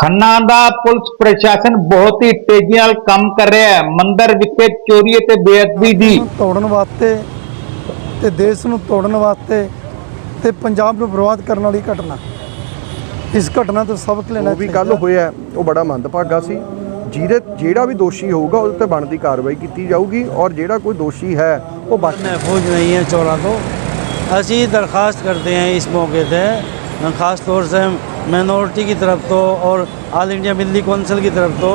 ਖੰਨਾ ਦਾ police ਪ੍ਰਸ਼ਾਸਨ ਬਹੁਤ ਹੀ ਤੇਜ਼ੀ ਨਾਲ ਕੰਮ ਕਰ ਰਿਹਾ ਹੈ। ਮੰਦਰ ਵਿਖੇ ਚੋਰੀ ਅਤੇ ਬੇਅਦਬੀ ਦੀ। ਤੋੜਨ ਵਾਸਤੇ ਤੇ ਦੇਸ਼ ਨੂੰ ਤੋੜਨ ਵਾਸਤੇ ਤੇ ਪੰਜਾਬ ਨੂੰ ਬਰਬਾਦ ਕਰਨ ਵਾਲੀ ਘਟਨਾ। ਇਸ ਘਟਨਾ ਤੋਂ ਸਬਕ ਲੈਣਾ ਵੀ ਕੱਲ ਹੋਇਆ ਉਹ ਬੜਾ ਮੰਦਭਾਗਾ ਸੀ। ਜਿਹਦੇ ਜਿਹੜਾ ਵੀ ਦੋਸ਼ੀ ਹੋਊਗਾ ਉਹਦੇ ਤੇ ਬਣਦੀ ਕਾਰਵਾਈ ਕੀਤੀ ਜਾਊਗੀ ਔਰ ਜਿਹੜਾ ਕੋਈ ਦੋਸ਼ੀ ਹੈ ਉਹ ਬਚ ਮਹਿਫੂਜ਼ ਨਹੀਂ ਹੈ ਚੋਰਾਂ ਤੋਂ। ਅਸੀਂ ਦਰਖਾਸਤ ਕਰਦੇ ਹਾਂ ਇਸ ਮੌਕੇ ਤੇ। ਖਾਸ ਤੌਰ 'ਤੇ माइनॉरिटी की तरफ तो और ऑल इंडिया बिजली कौंसिल की तरफ तो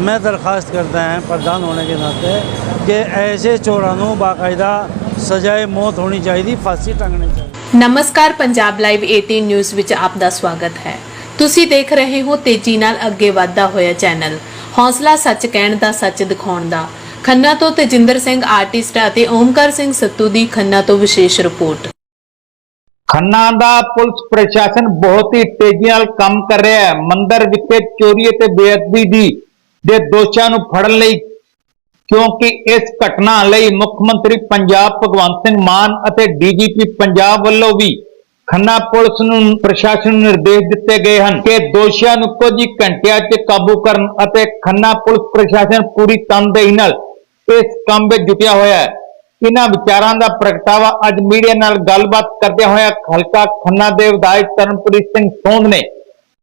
मैं दरख्वास्त करता हैं, प्रधान होने के नाते, कि ऐसे चोरानों बाकायदा ਸਜ਼ਾਏ ਮੌਤ ਹੋਣੀ ਚਾਹੀਦੀ ਫਾਂਸੀ ਟੰਗਣੀ ਚਾਹੀਦੀ ਨਮਸਕਾਰ ਪੰਜਾਬ ਲਾਈਵ 18 ਨਿਊਜ਼ ਵਿੱਚ ਆਪ ਦਾ ਸਵਾਗਤ ਹੈ ਤੁਸੀਂ ਦੇਖ ਰਹੇ ਹੋ ਤੇਜ਼ੀ ਨਾਲ ਅੱਗੇ ਵਧਦਾ ਹੋਇਆ ਚੈਨਲ ਹੌਸਲਾ ਸੱਚ ਕਹਿਣ ਦਾ ਸੱਚ ਦਿਖਾਉਣ ਦਾ ਖੰਨਾ ਤੋਂ ਤੇਜਿੰਦਰ ਸਿੰਘ ਆਰਟਿਸਟ ਅਤੇ ਓਮਕਾਰ ਸਿੰਘ ਸੱਤੂ ਦੀ ਖੰਨਾ ਤੋਂ ਵਿਸ਼ੇਸ਼ ਰਿਪੋਰਟ ਖੰਨਾ ਦਾ ਪੁਲਿਸ ਪ੍ਰਸ਼ਾਸਨ ਬਹੁਤ ਹੀ ਤੇਜ਼ੀ ਨਾਲ ਕੰਮ ਕਰ ਰਿਹਾ ਹੈ। ਮੰਦਰ ਵਿਖੇ ਚੋਰੀ ਅਤੇ ਬੇਅਦਬੀ ਦੀ ਦੇ ਦੋਸ਼ਾਂ ਨੂੰ ਫੜਨ ਲਈ ਕਿਉਂਕਿ ਇਸ ਘਟਨਾ ਲਈ ਮੁੱਖ ਮੰਤਰੀ ਪੰਜਾਬ ਭਗਵੰਤ ਸਿੰਘ ਮਾਨ ਅਤੇ ਡੀਜੀਪੀ ਪੰਜਾਬ ਵੱਲੋਂ ਵੀ ਖੰਨਾ ਪੁਲਿਸ ਨੂੰ ਪ੍ਰਸ਼ਾਸਨ ਨੂੰ ਨਿਰਦੇਸ਼ ਦਿੱਤੇ ਗਏ ਹਨ ਕਿ ਦੋਸ਼ੀਆਂ ਨੂੰ ਕੁਝ ਹੀ ਘੰਟਿਆਂ 'ਚ ਕਾਬੂ ਕਰਨ ਅਤੇ ਖੰਨਾ ਪੁਲਿਸ ਪ੍ਰਸ਼ਾਸਨ ਪੂਰੀ ਤਨਦੇਹੀ ਨਾਲ ਇਸ ਕੰਮ ਵਿੱਚ ਜੁਟਿਆ ਹੋਇਆ ਹੈ। ਇਹਨਾਂ ਵਿਚਾਰਾਂ ਦਾ ਪ੍ਰਗਟਾਵਾ ਅੱਜ ਮੀਡੀਆ ਨਾਲ ਗੱਲਬਾਤ ਕਰਦਿਆਂ ਹੋਇਆ ਹਲਕਾ ਖੰਨਾ ਦੇ ਵਿਧਾਇਕ ਤਰਨਪ੍ਰੀਤ ਸਿੰਘ ਸੋਂਦ ਨੇ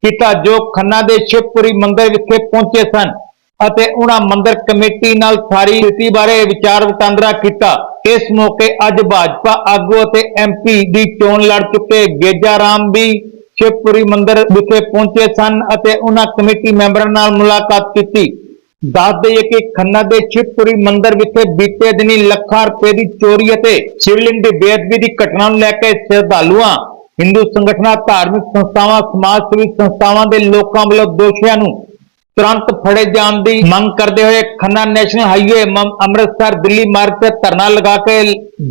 ਕੀਤਾ ਜੋ ਖੰਨਾ ਦੇ ਸ਼ਿਵਪੁਰੀ ਮੰਦਿਰ ਵਿਖੇ ਪਹੁੰਚੇ ਸਨ ਅਤੇ ਉਹਨਾਂ ਮੰਦਿਰ ਕਮੇਟੀ ਨਾਲ ਸਾਰੀ ਸਥਿਤੀ ਬਾਰੇ ਵਿਚਾਰ ਵਟਾਂਦਰਾ ਕੀਤਾ। ਇਸ ਮੌਕੇ ਅੱਜ ਭਾਜਪਾ ਆਗੂ ਅਤੇ ਐਮਪੀ ਦੀ ਚੋਣ ਲੜ ਚੁੱਕੇ ਗੇਜਾ ਰਾਮ ਵੀ ਸ਼ਿਵਪੁਰੀ ਮੰਦਿਰ ਵਿਖੇ ਪਹੁੰਚੇ ਸਨ ਅਤੇ ਉਹਨਾਂ ਕਮੇਟੀ ਮੈਂਬਰਾਂ ਨਾਲ ਮੁਲਾਕਾਤ ਕੀਤੀ। ਦੱਸ ਦਈਏ ਕਿ ਖੰਨਾ ਦੇ ਸ਼ਿਵਪੁਰੀ ਮੰਦਿਰ ਵਿਖੇ ਬੀਤੇ ਦਿਨੀ ਲੱਖਾਂ ਰੁਪਏ ਦੀ ਚੋਰੀ ਅਤੇ ਸ਼ਿਵਲਿੰਗ ਦੀ ਬੇਅਦਬੀ ਦੀ ਘਟਨਾ ਨੂੰ ਲੈ ਕੇ ਸ਼ਰਧਾਲੂਆਂ, ਹਿੰਦੂ ਸੰਗਠਨਾਂ, ਧਾਰਮਿਕ ਸੰਸਥਾਵਾਂ ਸਮਾਜ ਸੇਵੀ ਸੰਸਥਾਵਾਂ ਦੇ ਲੋਕਾਂ ਵੱਲੋਂ ਦੋਸ਼ੀਆਂ ਨੂੰ ਤੁਰੰਤ ਫੜੇ ਜਾਣ ਦੀ ਮੰਗ ਕਰਦੇ ਹੋਏ ਖੰਨਾ ਨੈਸ਼ਨਲ ਹਾਈਵੇ ਅੰਮ੍ਰਿਤਸਰ ਦਿੱਲੀ ਮਾਰਗ ਤੇ ਧਰਨਾ ਲਗਾ ਕੇ,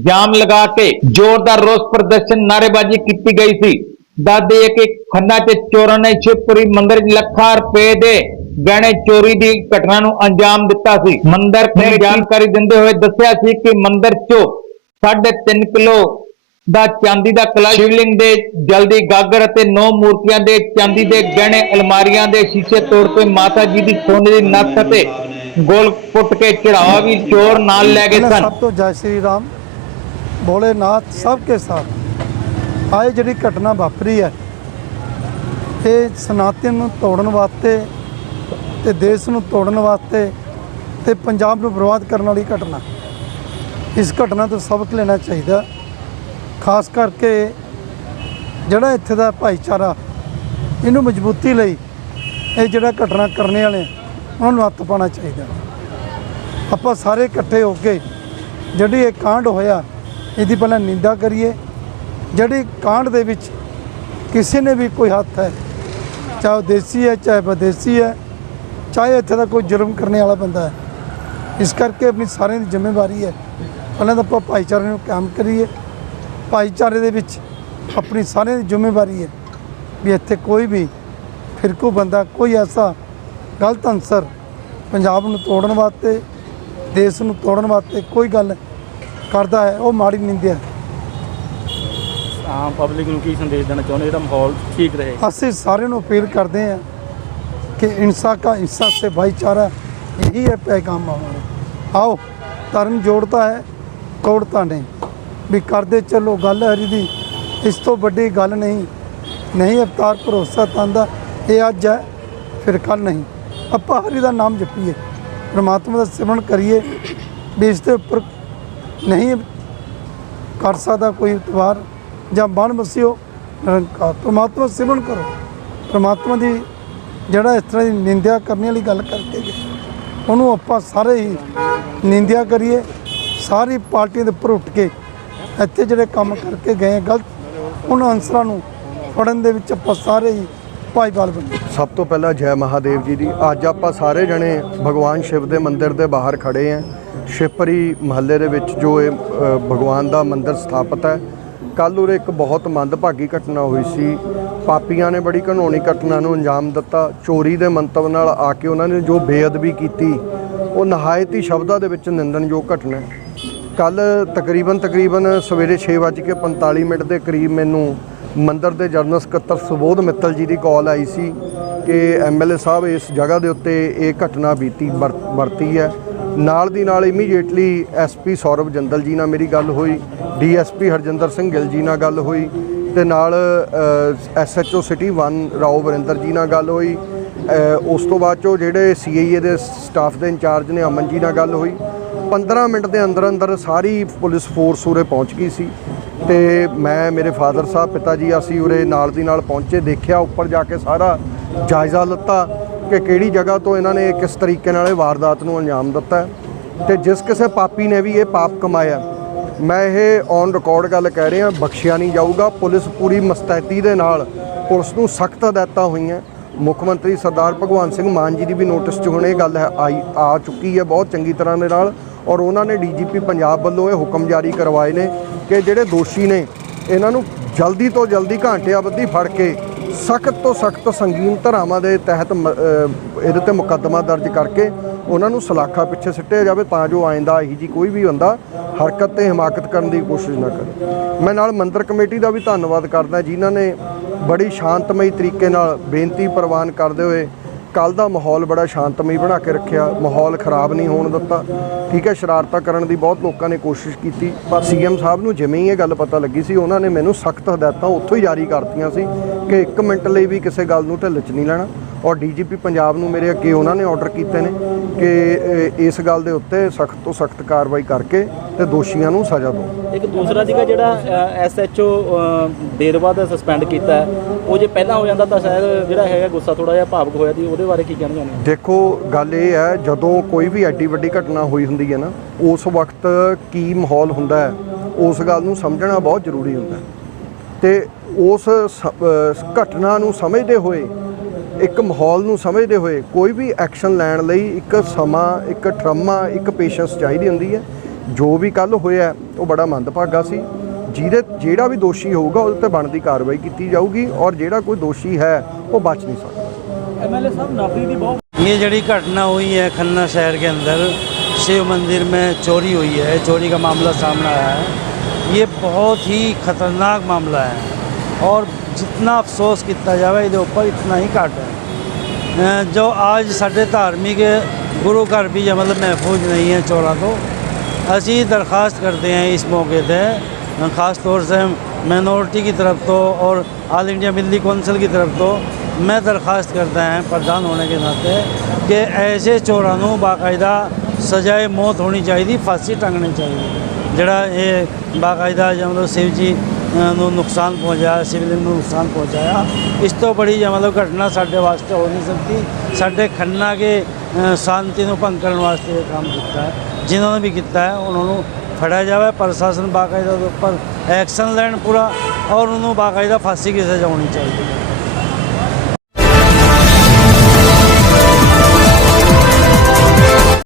ਜਾਮ ਲਗਾ ਕੇ ਜ਼ੋਰਦਾਰ ਰੋਸ ਪ੍ਰਦਰਸ਼ਨ ਨਾਅਰੇਬਾਜ਼ੀ ਕੀਤੀ ਗਈ ਸੀ। ਦੱਸ ਦਈਏ ਕਿ ਖੰਨਾ 'ਚ ਚੋਰਾਂ ਨੇ ਸ਼ਿਵਪੁਰੀ ਮੰਦਿਰ ਲੱਖਾਂ ਰੁਪਏ ਦੇ ਗਹਿਣੇ ਚੋਰੀ ਦੀ ਘਟਨਾ ਨੂੰ ਅੰਜਾਮ ਦਿੱਤਾ ਸੀ। ਮੰਦਿਰ ਨੇ ਜਾਣਕਾਰੀ ਦਿੰਦੇ ਹੋਏ ਦੱਸਿਆ ਸੀ ਕਿ ਮੰਦਿਰ 'ਚੋਂ 3.5 ਕਿਲੋ ਦਾ ਚਾਂਦੀ ਦਾ ਕਲਸ਼ ਸ਼ਿਵਲਿੰਗ ਦੇ ਜਲਦੀ ਗਾਗਰ ਅਤੇ ਨੌ ਮੂਰਤੀਆਂ ਦੇ ਚਾਂਦੀ ਦੇ ਗਹਿਣੇ ਅਲਮਾਰੀਆਂ ਦੇ ਸ਼ੀਸ਼ੇ ਤੋੜ ਕੇ ਮਾਤਾ ਜੀ ਦੀ ਸੋਨੇ ਦੀ ਨੱਥ ਅਤੇ ਗੋਲ ਪੁੱਟ ਕੇ ਚੜਾਵਾ ਵੀ ਚੋਰ ਨਾਲ ਲੈ ਗਏ ਸਨ। ਸਭ ਤੋਂ ਜੈ ਸ਼੍ਰੀ ਰਾਮ ਭੋਲੇਨਾਥ ਸਭ ਕੇ ਸਾਥ। ਆਏ ਜਿਹੜੀ ਘਟਨਾ ਵਾਪਰੀ ਹੈ ਇਹ ਸਨਾਤਨ ਨੂੰ ਤੋੜਨ ਵਾਸਤੇ ਤੇ ਦੇਸ਼ ਨੂੰ ਤੋੜਨ ਵਾਸਤੇ ਤੇ ਪੰਜਾਬ ਨੂੰ ਬਰਬਾਦ ਕਰਨ ਵਾਲੀ ਘਟਨਾ। ਇਸ ਘਟਨਾ ਤੋਂ ਸਬਕ ਲੈਣਾ ਚਾਹੀਦਾ। ਖਾਸ ਕਰਕੇ ਜਿਹੜਾ ਇੱਥੇ ਦਾ ਭਾਈਚਾਰਾ, ਇਹਨੂੰ ਮਜ਼ਬੂਤੀ ਲਈ ਇਹ ਜਿਹੜਾ ਘਟਨਾ ਕਰਨੇ ਵਾਲੇ ਉਹਨਾਂ ਨੂੰ ਹੱਥ ਪਾਉਣਾ ਚਾਹੀਦਾ। ਆਪਾਂ ਸਾਰੇ ਇਕੱਠੇ ਹੋ ਕੇ ਜਿਹੜੀ ਇਹ ਕਾਂਡ ਹੋਇਆ, ਇਹਦੀ ਪਹਿਲਾਂ ਨਿੰਦਾ ਕਰੀਏ। ਜਿਹੜੀ ਕਾਂਡ ਦੇ ਵਿੱਚ ਕਿਸੇ ਨੇ ਵੀ ਕੋਈ ਹੱਥ ਹੈ, ਚਾਹੇ ਉਹ ਦੇਸੀ ਹੈ, ਚਾਹੇ ਵਿਦੇਸੀ ਹੈ ਚਾਹੇ ਇੱਥੇ ਦਾ ਕੋਈ ਜੁਰਮ ਕਰਨ ਵਾਲਾ ਬੰਦਾ ਹੈ। ਇਸ ਕਰਕੇ ਆਪਣੀ ਸਾਰਿਆਂ ਦੀ ਜ਼ਿੰਮੇਵਾਰੀ ਹੈ। ਪਹਿਲਾਂ ਤਾਂ ਆਪਾਂ ਭਾਈਚਾਰੇ ਨੂੰ ਕੰਮ ਕਰੀਏ। ਭਾਈਚਾਰੇ ਦੇ ਵਿੱਚ ਆਪਣੀ ਸਾਰਿਆਂ ਦੀ ਜ਼ਿੰਮੇਵਾਰੀ ਹੈ ਵੀ ਇੱਥੇ ਕੋਈ ਵੀ ਫਿਰਕੂ ਬੰਦਾ ਕੋਈ ਐਸਾ ਗਲਤ ਅਨਸਰ ਪੰਜਾਬ ਨੂੰ ਤੋੜਨ ਵਾਸਤੇ ਦੇਸ਼ ਨੂੰ ਤੋੜਨ ਵਾਸਤੇ ਕੋਈ ਗੱਲ ਕਰਦਾ ਹੈ ਉਹ ਮਾੜੀ ਨਿੰਦਿਆ ਹੈ। ਆਮ ਪਬਲਿਕ ਨੂੰ ਕੀ ਸੰਦੇਸ਼ ਦੇਣਾ ਚਾਹੁੰਦੇ? ਜਿਹੜਾ ਮਾਹੌਲ ਠੀਕ ਰਹੇ। ਅਸੀਂ ਸਾਰਿਆਂ ਨੂੰ ਅਪੀਲ ਕਰਦੇ हैं कि इंसा का इंसा से भाईचारा यही है पैगाम हमारा आओ ਧਰਮ ਜੋੜਦਾ ਹੈ ਤੋੜਦਾ ਨਹੀਂ ਵੀ ਕਰਦੇ ਚੱਲੋ ਗੱਲ ਹਰੀ ਦੀ ਇਸ ਤੋਂ ਵੱਡੀ ਗੱਲ ਨਹੀਂ ਨਹੀਂ ਅਵਤਾਰ ਭਰੋਸਾ ਤੰਦਾ ਇਹ ਅੱਜ ਹੈ ਫਿਰ ਕੱਲ ਨਹੀਂ ਆਪਾਂ ਹਰੀ ਦਾ ਨਾਮ ਜਪੀਏ ਪ੍ਰਮਾਤਮਾ ਦਾ ਸਿਮਰਨ ਕਰੀਏ ਵੀ ਇਸ ਦੇ ਉੱਪਰ ਨਹੀਂ ਕਰ ਸਕਦਾ ਕੋਈ ਇਤਵਾਰ ਜਾਂ ਬਣ ਵਸਿਓ ਨਿਰੰਕਾਰ ਪ੍ਰਮਾਤਮਾ ਦਾ ਸਿਮਰਨ ਕਰੋ ਪ੍ਰਮਾਤਮਾ ਦੀ ਜਿਹੜਾ ਇਸ ਤਰ੍ਹਾਂ ਦੀ ਨਿੰਦਿਆ ਕਰਨ ਵਾਲੀ ਗੱਲ ਕਰਕੇ ਗਿਆ ਉਹਨੂੰ ਆਪਾਂ ਸਾਰੇ ਹੀ ਨਿੰਦਿਆ ਕਰੀਏ, ਸਾਰੀ ਪਾਰਟੀਆਂ ਦੇ ਉੱਪਰ ਉੱਠ ਕੇ ਇੱਥੇ ਜਿਹੜੇ ਕੰਮ ਕਰਕੇ ਗਏ ਗਲਤ, ਉਹਨਾਂ ਅਨਸਰਾਂ ਨੂੰ ਫੜਨ ਦੇ ਵਿੱਚ ਆਪਾਂ ਸਾਰੇ ਹੀ ਭਾਈਵਾਲ ਬਣੇ। ਸਭ ਤੋਂ ਪਹਿਲਾਂ ਜੈ ਮਹਾਦੇਵ ਜੀ ਦੀ, ਅੱਜ ਆਪਾਂ ਸਾਰੇ ਜਣੇ ਭਗਵਾਨ ਸ਼ਿਵ ਦੇ ਮੰਦਿਰ ਦੇ ਬਾਹਰ ਖੜੇ ਆਂ। ਸ਼ਿਵਪਰੀ ਮਹੱਲੇ ਦੇ ਵਿੱਚ ਜੋ ਇਹ ਭਗਵਾਨ ਦਾ ਮੰਦਿਰ ਸਥਾਪਿਤ ਹੈ। ਕੱਲ੍ਹ ਉਰੇ ਇੱਕ ਬਹੁਤ ਮੰਦਭਾਗੀ ਘਟਨਾ ਹੋਈ ਸੀ। ਪਾਪੀਆਂ ਨੇ ਬੜੀ ਘਨੌਣੀ ਘਟਨਾ ਨੂੰ ਅੰਜਾਮ ਦਿੱਤਾ। ਚੋਰੀ ਦੇ ਮੰਤਵ ਨਾਲ ਆ ਕੇ ਉਹਨਾਂ ਨੇ ਜੋ ਬੇਅਦਬੀ ਕੀਤੀ, ਉਹ ਨਹਾਇਤ ਹੀ ਸ਼ਬਦਾਂ ਦੇ ਵਿੱਚ ਨਿੰਦਣਯੋਗ ਘਟਨਾ ਹੈ। ਕੱਲ ਤਕਰੀਬਨ ਤਕਰੀਬਨ ਸਵੇਰੇ 6:45 ਮਿੰਟ ਦੇ ਕਰੀਬ ਮੈਨੂੰ ਮੰਦਰ ਦੇ ਜਨਰਲ ਸਕੱਤਰ ਸੁਬੋਧ ਮਿੱਤਲ ਜੀ ਦੀ ਕਾਲ ਆਈ ਸੀ ਕਿ ਐਮਐਲਏ ਸਾਹਿਬ ਇਸ ਜਗ੍ਹਾ ਦੇ ਉੱਤੇ ਇਹ ਘਟਨਾ ਬੀਤੀ, ਵਰ- ਵਰਤੀ ਹੈ। ਨਾਲ ਦੀ ਨਾਲ ਇਮੀਡੀਏਟਲੀ ਐਸਪੀ ਸੌਰਵ ਜੰਦਲ ਜੀ ਨਾਲ ਮੇਰੀ ਗੱਲ ਹੋਈ ਡੀਐਸਪੀ ਹਰਜਿੰਦਰ ਸਿੰਘ ਗਿੱਲ ਜੀ ਨਾਲ ਗੱਲ ਹੋਈ ਤੇ ਨਾਲ ਐਸਐਚਓ ਸਿਟੀ 1 ਰਾਓ ਵਰਿੰਦਰ ਜੀ ਨਾਲ ਗੱਲ ਹੋਈ। ਉਸ ਤੋਂ ਬਾਅਦ ਚੋਂ ਜਿਹੜੇ ਸੀਆਈਏ ਦੇ ਸਟਾਫ ਦੇ ਇੰਚਾਰਜ ਨੇ ਅਮਨ ਜੀ ਨਾਲ ਗੱਲ ਹੋਈ। 15 ਮਿੰਟ ਦੇ ਅੰਦਰ ਅੰਦਰ ਸਾਰੀ ਪੁਲਿਸ ਫੋਰਸ ਉਰੇ ਪਹੁੰਚ ਗਈ ਸੀ ਤੇ ਮੈਂ, ਮੇਰੇ ਫਾਦਰ ਸਾਹਿਬ, ਪਿਤਾ ਜੀ, ਅਸੀਂ ਉਰੇ ਨਾਲ ਦੀ ਨਾਲ ਪਹੁੰਚੇ, ਦੇਖਿਆ ਉੱਪਰ ਜਾ ਕੇ ਸਾਰਾ ਜਾਇਜ਼ਾ ਲਿੱਤਾ ਕਿ ਕਿਹੜੀ ਜਗ੍ਹਾ ਤੋਂ ਇਹਨਾਂ ਨੇ ਕਿਸ ਤਰੀਕੇ ਨਾਲ ਇਹ ਵਾਰਦਾਤ ਨੂੰ ਅੰਜਾਮ ਦਿੱਤਾ। ਹੈ ਤੇ ਜਿਸ ਕਿਸੇ ਪਾਪੀ ਨੇ ਵੀ ਇਹ ਪਾਪ ਕਮਾਇਆ ਮੈਂ ਇਹ ਔਨ ਰਿਕਾਰਡ ਗੱਲ ਕਹਿ ਰਿਹਾ, ਬਖਸ਼ਿਆ ਨਹੀਂ ਜਾਊਗਾ। ਪੁਲਿਸ ਪੂਰੀ ਮਸਤੈਤੀ ਦੇ ਨਾਲ ਪੁਲਿਸ ਨੂੰ ਸਖਤ ਹਦਾਇਤਾਂ ਹੋਈਆਂ। ਮੁੱਖ ਮੰਤਰੀ ਸਰਦਾਰ ਭਗਵੰਤ ਸਿੰਘ ਮਾਨ ਜੀ ਦੀ ਵੀ ਨੋਟਿਸ 'ਚ ਹੁਣ ਇਹ ਗੱਲ ਹੈ, ਆਈ, ਆ ਚੁੱਕੀ ਹੈ ਬਹੁਤ ਚੰਗੀ ਤਰ੍ਹਾਂ ਦੇ ਨਾਲ ਔਰ ਉਹਨਾਂ ਨੇ ਡੀਜੀਪੀ ਪੰਜਾਬ ਵੱਲੋਂ ਇਹ ਹੁਕਮ ਜਾਰੀ ਕਰਵਾਏ ਨੇ ਕਿ ਜਿਹੜੇ ਦੋਸ਼ੀ ਨੇ, ਇਹਨਾਂ ਨੂੰ ਜਲਦੀ ਤੋਂ ਜਲਦੀ ਘੰਟਿਆਬੱਧੀ ਫੜ ਕੇ ਸਖਤ ਤੋਂ ਸਖਤ ਸੰਗੀਨ ਧਾਰਾਵਾਂ ਦੇ ਤਹਿਤ ਮ- ਇਹਦੇ ਤੇ ਮੁਕੱਦਮਾ ਦਰਜ ਕਰਕੇ ਉਹਨਾਂ ਨੂੰ ਸਲਾਖਾ ਪਿੱਛੇ ਸਿੱਟਿਆ ਜਾਵੇ ਤਾਂ ਜੋ ਆਇੰਦਾ ਇਹੀ ਜੀ ਕੋਈ ਵੀ ਬੰਦਾ ਹਰਕਤ ਤੇ ਹਿਮਾਕਤ ਕਰਨ ਦੀ ਕੋਸ਼ਿਸ਼ ਨਾ ਕਰੇ। ਮੈਂ ਨਾਲ ਮੰਦਰ ਕਮੇਟੀ ਦਾ ਵੀ ਧੰਨਵਾਦ ਕਰਦਾ ਜਿਨ੍ਹਾਂ ਨੇ ਬੜੀ ਸ਼ਾਂਤਮਈ ਤਰੀਕੇ ਨਾਲ ਬੇਨਤੀ ਪ੍ਰਵਾਨ ਕਰਦੇ ਹੋਏ ਕੱਲ ਦਾ ਮਾਹੌਲ ਬੜਾ ਸ਼ਾਂਤਮਈ ਬਣਾ ਕੇ ਰੱਖਿਆ। ਮਾਹੌਲ ਖਰਾਬ ਨਹੀਂ ਹੋਣ ਦਿੱਤਾ। ਠੀਕ ਹੈ, ਸ਼ਰਾਰਤਾਂ ਕਰਨ ਦੀ ਬਹੁਤ ਲੋਕਾਂ ਨੇ ਕੋਸ਼ਿਸ਼ ਕੀਤੀ। ਪਰ ਸੀਐਮ ਸਾਹਿਬ ਨੂੰ ਜਿਵੇਂ ਹੀ ਇਹ ਗੱਲ ਪਤਾ ਲੱਗੀ ਸੀ, ਉਹਨਾਂ ਨੇ ਮੈਨੂੰ ਸਖਤ ਹਦਾਇਤਾਂ ਉੱਥੋਂ ਹੀ ਜਾਰੀ ਕਰਤੀਆਂ ਸੀ ਕਿ 1 ਮਿੰਟ ਲਈ ਵੀ ਕਿਸੇ ਗੱਲ ਨੂੰ ਢਿੱਲ 'ਚ ਨਹੀਂ ਲੈਣਾ। ਔਰ ਡੀਜੀਪੀ ਪੰਜਾਬ ਨੂੰ ਮੇਰੇ ਅੱਗੇ ਉਹਨਾਂ ਨੇ ਆਰਡਰ ਕੀਤੇ ਨੇ ਕਿ ਇਸ ਗੱਲ ਦੇ ਉੱਤੇ ਸਖਤ ਤੋਂ ਸਖਤ ਕਾਰਵਾਈ ਕਰਕੇ ਤੇ ਦੋਸ਼ੀਆਂ ਨੂੰ ਸਜ਼ਾ ਦਿਓ। ਇੱਕ ਦੂਸਰਾ ਸੀਗਾ ਜਿਹੜਾ ਐਸਐਚਓ ਦੇਰ ਬਾਅਦ ਸਸਪੈਂਡ ਕੀਤਾ ਉਹ ਜੇ ਪਹਿਲਾਂ ਹੋ ਜਾਂਦਾ ਤਾਂ ਸ਼ਾਇਦ ਜਿਹੜਾ ਹੈਗਾ ਗੁੱਸਾ ਥੋੜਾ ਜਿਹਾ ਭਾਵਕ ਹੋਇਆ ਸੀ ਉਹਦੇ ਬਾਰੇ ਕੀ ਕਹਿਣਾ ਚਾਹੁੰਦੇ ਦੇਖੋ ਗੱਲ ਇਹ ਹੈ ਜਦੋਂ ਕੋਈ ਵੀ ਐਡੀ ਵੱਡੀ ਘਟਨਾ ਹੋਈ ਹੁੰਦੀ ਹੈ ਨਾ ਉਸ ਵਕਤ ਕੀ ਮਾਹੌਲ ਹੁੰਦਾ ਹੈ ਉਸ ਗੱਲ ਨੂੰ ਸਮਝਣਾ ਬਹੁਤ ਜ਼ਰੂਰੀ ਹੁੰਦਾ ਤੇ ਉਸ ਘਟਨਾ ਨੂੰ ਸਮਝਦੇ ਹੋਏ ਇੱਕ ਮਾਹੌਲ ਨੂੰ ਸਮਝਦੇ ਹੋਏ ਕੋਈ ਵੀ ਐਕਸ਼ਨ ਲੈਣ ਲਈ ਇੱਕ ਸਮਾਂ ਇੱਕ ਟਰਮਾ ਇੱਕ ਪੇਸ਼ੈਂਸ ਚਾਹੀਦੀ ਹੁੰਦੀ ਹੈ ਜੋ ਵੀ ਕੱਲ ਹੋਇਆ ਉਹ ਬੜਾ ਮੰਦਭਾਗਾ ਸੀ ਜਿਹਦੇ ਜਿਹੜਾ ਵੀ ਦੋਸ਼ੀ ਹੋਊਗਾ ਉਹਦੇ ਤੇ ਬਣਦੀ ਕਾਰਵਾਈ ਕੀਤੀ ਜਾਊਗੀ ਔਰ ਜਿਹੜਾ ਕੋਈ ਦੋਸ਼ੀ ਹੈ ਉਹ ਬਚ ਨਹੀਂ ਸਕਦਾ ਐਮਐਲਏ ਸਾਹਿਬ ਨੌਕਰੀ ਦੀ ਬਹੁਤ ये जड़ी घटना हुई है खन्ना शहर के अंदर शिव मंदिर में चोरी हुई है चोरी का मामला सामने आया है ये बहुत ही खतरनाक मामला है और जितना अफसोस किया जाए ये ऊपर इतना ही घट है अ, जो आज साढ़े धार्मिक गुरु घर भी मतलब महफूज नहीं है चोरा तो असी दरख्वास्त करते हैं इस मौके पर ख़ास तौर से माइनॉरिटी की तरफ तो और ऑल इंडिया मिल्ली कौंसिल की तरफ तो मैं दरख्वास्त करता हैं प्रधान होने के नाते कि ऐसे चोरा बाकायदा सजाए मौत होनी चाहिए फांसी टंगनी चाहिए जड़ा ये बाकायदा मतलब शिव जी ਨੂੰ ਨੁਕਸਾਨ ਪਹੁੰਚਾਇਆ, ਸਿਵਲ ਨੂੰ ਨੁਕਸਾਨ ਪਹੁੰਚਾਇਆ। ਇਸ ਤੋਂ ਬੜੀ ਮਤਲਬ ਘਟਨਾ ਸਾਡੇ ਵਾਸਤੇ ਹੋ ਨਹੀਂ ਸਕਦੀ। ਸਾਡੇ ਖੰਨਾ ਕੇ ਸ਼ਾਂਤੀ ਨੂੰ ਭੰਗ ਕਰਨ ਵਾਸਤੇ ਇਹ ਕੰਮ ਕੀਤਾ ਹੈ। ਜਿਨ੍ਹਾਂ ਨੇ ਵੀ ਕੀਤਾ ਹੈ, ਉਹਨਾਂ ਨੂੰ ਫੜਿਆ ਜਾਵੇ। ਪ੍ਰਸ਼ਾਸਨ ਬਾਕਾਇਦਾ ਉੱਪਰ ਐਕਸ਼ਨ ਲੈਣ ਪੂਰਾ ਔਰ ਉਹਨੂੰ ਬਾਕਾਇਦਾ ਫਾਂਸੀ ਕੀ ਸਜ਼ਾ ਹੋਣੀ ਚਾਹੀਦੀ ਹੈ।